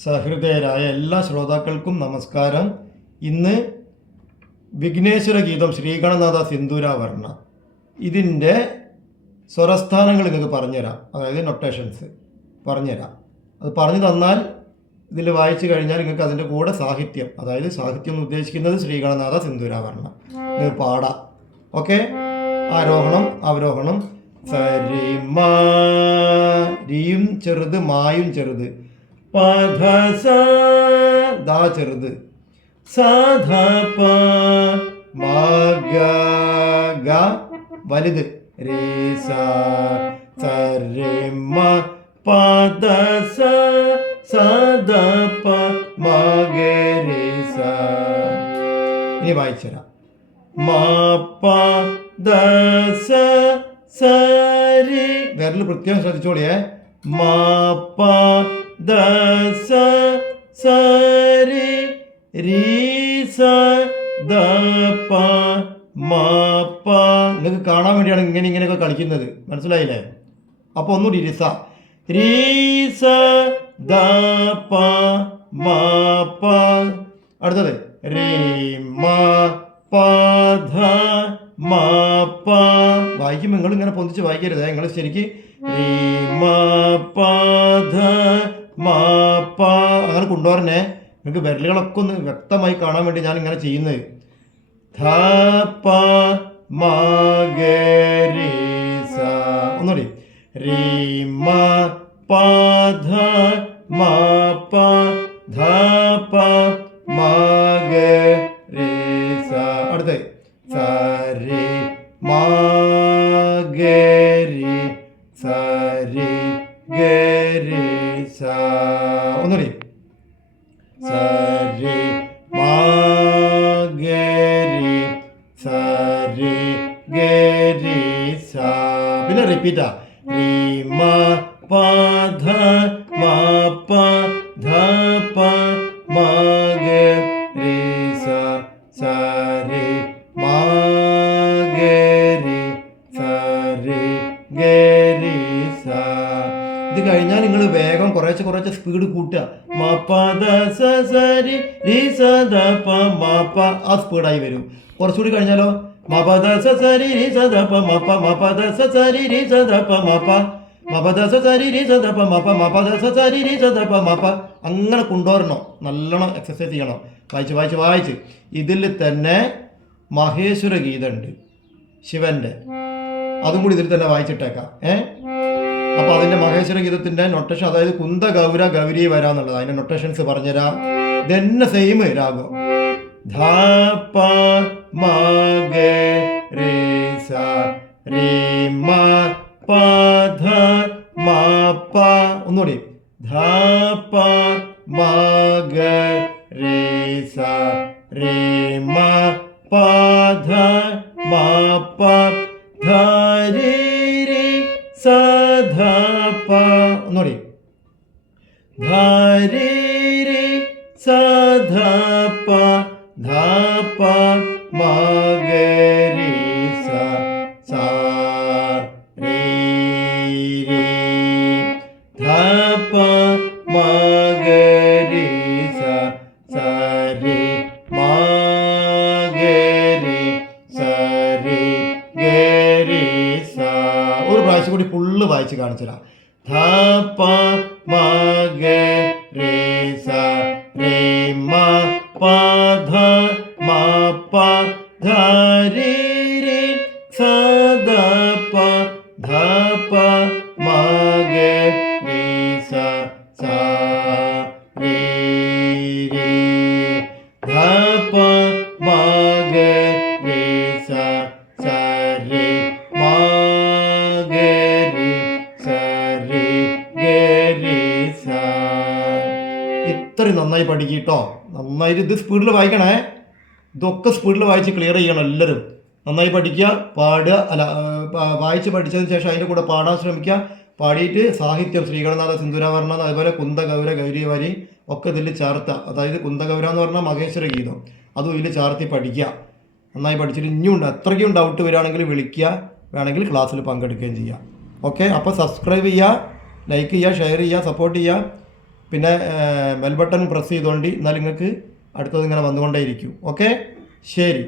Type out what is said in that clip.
സഹൃദയരായ എല്ലാ ശ്രോതാക്കൾക്കും നമസ്കാരം. ഇന്ന് വിഘ്നേശ്വര ഗീതം ശ്രീഗണനാഥ സിന്ദൂരാവർണ്ണ ഇതിൻ്റെ സ്വരസ്ഥാനങ്ങൾ നിങ്ങൾക്ക് പറഞ്ഞുതരാം. അതായത് നൊട്ടേഷൻസ് പറഞ്ഞുതരാം. അത് പറഞ്ഞു തന്നാൽ ഇതിൽ വായിച്ചു കഴിഞ്ഞാൽ നിങ്ങൾക്ക് അതിൻ്റെ കൂടെ സാഹിത്യം, അതായത് സാഹിത്യം എന്ന് ഉദ്ദേശിക്കുന്നത് ശ്രീഗണനാഥ സിന്ദൂരാവർണ്ണ നിങ്ങൾക്ക് പാടാം. ഓക്കെ, ആരോഹണം അവരോഹണം. സരി മാ, രീയും ചെറുത് മായും ചെറുത്, പധ സ ദാ ചെറുത്, സാധ പ മാ ഗ ഗ വലുത്, രേ സ സരി മ പദ സ സാധ പ മാ ഗ രേ സ. ഇനി വായിച്ചുതരാം. മാ പ ദ സ സരി, വിരൽ പ്രത്യേകം ശ്രദ്ധിച്ചോളിയേ. മാ പ ദ സ സരി രീ സ ദ പ മാ പ. നിങ്ങൾക്ക് കാണാൻ വേണ്ടിയാണ് ഇങ്ങനെയൊക്കെ കളിക്കുന്നത്, മനസ്സിലായില്ലേ? അപ്പോൾ ഒന്നുകൂടി രി സ രീ സ ദ പ മാ പ. അടുത്തത് രേ മാ പ ധ മാ പ. വായിക്കുമ്പോൾ നിങ്ങൾ ഇങ്ങനെ പൊന്തിച്ച് വായിക്കരുത്, നിങ്ങൾ ശരിക്ക് രീ മാ പ ധ മാ പ അങ്ങനെ കൊണ്ടുവരണേ. നിങ്ങൾക്ക് വിരലുകളൊക്കെ ഒന്ന് വ്യക്തമായി കാണാൻ വേണ്ടി ഞാൻ ഇങ്ങനെ ചെയ്യുന്നത്. ധ പ മാ ഗ രേ സ. ഒന്നുകൂടി രീ മാ പ ധ മാ പ ധ പ മാ ഗ രേ സ. അടുത്ത് സ രി മാ ഗ രി സ രി ഗ രി സ. ഒന്നുകൂടി സ രി മാ ഗ രി സ രി ഗ രി സ. പിന്നെ റിപ്പീറ്റാ. രി മാ പ ധ മാ പ ധ പ മാ ഗ രി സ സ രി മാ ഗ രി സ രി ഗ രി സ. ഇത് കഴിഞ്ഞാൽ നിങ്ങൾ വേഗം കുറേശ്ശെ സ്പീഡ് കൂട്ടുക. മാ പ ദ സ സ രി രി സ ദ പ മാ പ. ആ സ്പീഡായി വരും. കുറച്ചുകൂടി കഴിഞ്ഞാലോ മാ പ ദ സ സ രി രി സ ദ പ മാ പ മാ പ ദ സ സ രി രി സ ദ പ മാ പ മാ പ ദ സ സ രി രി സ ദ പ മാ പ മാ പ ദ സ സ രി രി സ ദ പ മാ പ. അങ്ങനെ കൊണ്ടുവരണം, നല്ലോണം എക്സസൈസ് ചെയ്യണം. വായിച്ച് ഇതിൽ തന്നെ മഹേശ്വര ഗീതമുണ്ട് ശിവൻ്റെ, അതും കൂടി ഇതിൽ തന്നെ വായിച്ചിട്ടേക്കാം. അപ്പോൾ അതിൻ്റെ മഹേശ്വര ഗീതത്തിൻ്റെ നൊട്ടേഷൻ, അതായത് കുന്ത ഗൗര ഗൗരി വരാന്നുള്ളത് അതിൻ്റെ നൊട്ടേഷൻസ് പറഞ്ഞുതരാം. ഇതന്നെ സെയിം രാഗം. ധ പ മാ ഗ രേ സ രേ മാ പ ധ മാ പ. ഒന്നുകൂടി ധ പ മാ ഗ രേ സ രേ മാ പ ധ മാ പ ധ രി രി സ ധ പ. ഒന്നുകൂടി ധ രി രി സ ധ പ ധ പ മാ ഗ രി സ സ രി രി ധ പ മാ ഗ രി സ സ രി മാ ഗ രി സ രി ഗ രി സ. ഒരു പ്രാവശ്യം കൂടി ഫുള്ള് വായിച്ച് കാണിച്ചുതരാം. ധ പ മാ ഗ രി സ രി മാ പ ധ മാ പ ധ രി രി സ ദ പ ധ പ മാ ഗ രി സ സ രി രി ധ പ മാ ഗ രി സ സ രി മാ ഗ രി സ രി ഗ രി സ. ഇത്രയും നന്നായി പഠിക്കട്ടോ, നന്നായിട്ട് ഇത് സ്പീഡിൽ വായിക്കണേ. ഇതൊക്കെ സ്പീഡിൽ വായിച്ച് ക്ലിയർ ചെയ്യണം എല്ലാവരും. നന്നായി പഠിക്കുക, പാടുക. വായിച്ച് പഠിച്ചതിന് ശേഷം അതിൻ്റെ കൂടെ പാടാൻ ശ്രമിക്കുക. പാടിയിട്ട് സാഹിത്യം ശ്രീഗണനാഥ സിന്ദൂരാവർണ്ണ, അതുപോലെ കുന്ത ഗൗര ഗൗരി വരി ഒക്കെ ഇതിൽ ചേർത്ത, അതായത് കുന്ത ഗൗര എന്ന് പറഞ്ഞാൽ മഹേശ്വര ഗീതം, അതും ഇതിൽ ചേർത്തി പഠിക്കുക. നന്നായി പഠിച്ചിട്ട് ഇനിയുണ്ട് അത്രയ്ക്കും ഡൗട്ട് വരികയാണെങ്കിൽ വിളിക്കുക, വേണമെങ്കിൽ ക്ലാസ്സിൽ പങ്കെടുക്കുകയും ചെയ്യുക. ഓക്കെ, അപ്പോൾ സബ്സ്ക്രൈബ് ചെയ്യുക, ലൈക്ക് ചെയ്യുക, ഷെയർ ചെയ്യുക, സപ്പോർട്ട് ചെയ്യുക. പിന്നെ ബെൽ ബട്ടൺ പ്രസ് ചെയ്തുകൊണ്ട് എന്നാൽ നിങ്ങൾക്ക് അടുത്തത് ഇങ്ങനെ വന്നുകൊണ്ടേയിരിക്കും. ഓക്കെ, ശരി.